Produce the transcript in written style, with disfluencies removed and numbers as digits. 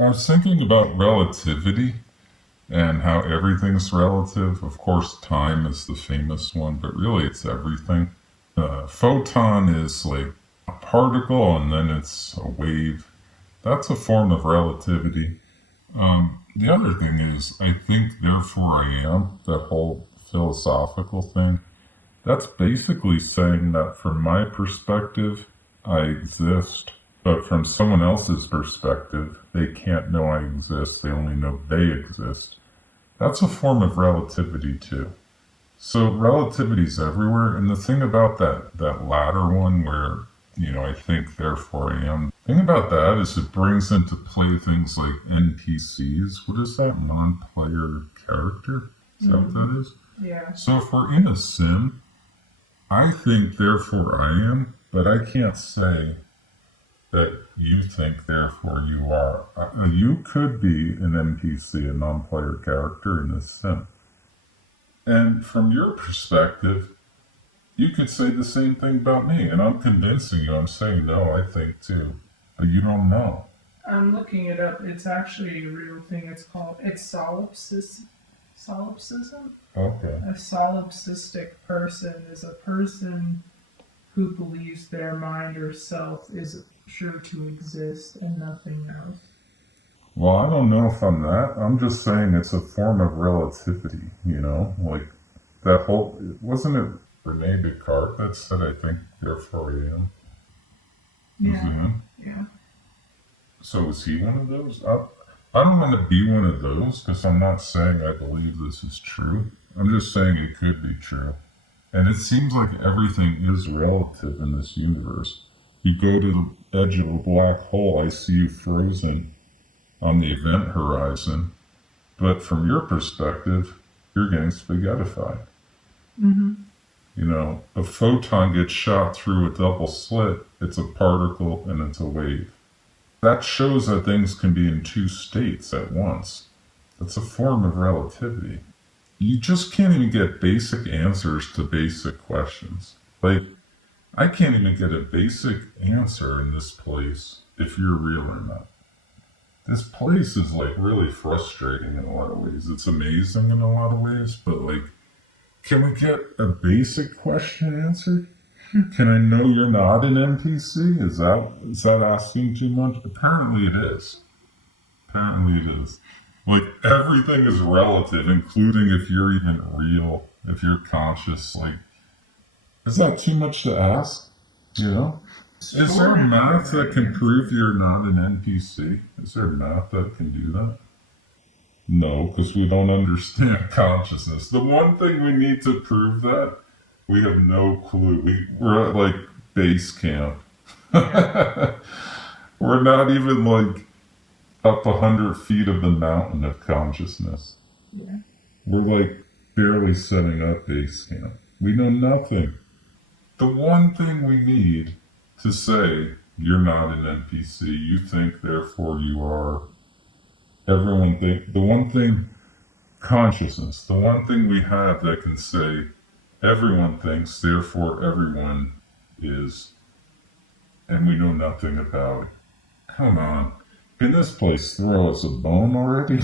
I was thinking about relativity and how everything's relative. Of course, time is the famous one, but really it's everything. Photon is like a particle and then it's a wave. That's a form of relativity. The other thing is, I think, therefore I am, that whole philosophical thing. That's basically saying that from my perspective, I exist, but from someone else's perspective, they can't know I exist, they only know they exist. That's a form of relativity too. So relativity's everywhere, and the thing about that latter one where, I think therefore I am, the thing about that is it brings into play things like NPCs. What is that? Non-player character? Is that what that is? Yeah. So if we're in a sim, I think therefore I am, but I can't say that you think therefore you are. You could be an NPC, a non-player character in this sim. And from your perspective, you could say the same thing about me, and I'm convincing you. I'm saying, no, I think too. But you don't know. I'm looking it up. It's actually a real thing. It's solipsism. Solipsism? Okay. A solipsistic person is a person who believes their mind or self is sure to exist and nothing else. Well, I don't know if I'm that. I'm just saying it's a form of relativity, Like that whole, wasn't it Rene Descartes that said, I think, therefore I am? Was it him? Yeah. So is he one of those? I don't want to be one of those because I'm not saying I believe this is true. I'm just saying it could be true. And it seems like everything is relative in this universe. You go to the edge of a black hole, I see you frozen on the event horizon. But from your perspective, you're getting spaghettified. Mm-hmm. A photon gets shot through a double slit. It's a particle and it's a wave. That shows that things can be in two states at once. That's a form of relativity. You just can't even get basic answers to basic questions. Like, I can't even get a basic answer in this place if you're real or not. This place is like really frustrating in a lot of ways. It's amazing in a lot of ways, but like, can we get a basic question answered? Can I know you're not an NPC? Is that asking too much? Apparently it is. Like, everything is relative, including if you're even real, if you're conscious. Like, is that too much to ask? Is there math that can prove you're not an NPC? Is there math that can do that? No, because we don't understand consciousness. The one thing we need to prove that, we have no clue. We're at like base camp. Yeah. We're not even like up 100 feet of the mountain of consciousness. Yeah. We're like barely setting up base camp. We know nothing. The one thing we need to say you're not an NPC, you think, therefore you are. Everyone think. The one thing, consciousness. The one thing we have that can say everyone thinks, therefore everyone is, and we know nothing about it. Come on. Can this place throw us a bone already?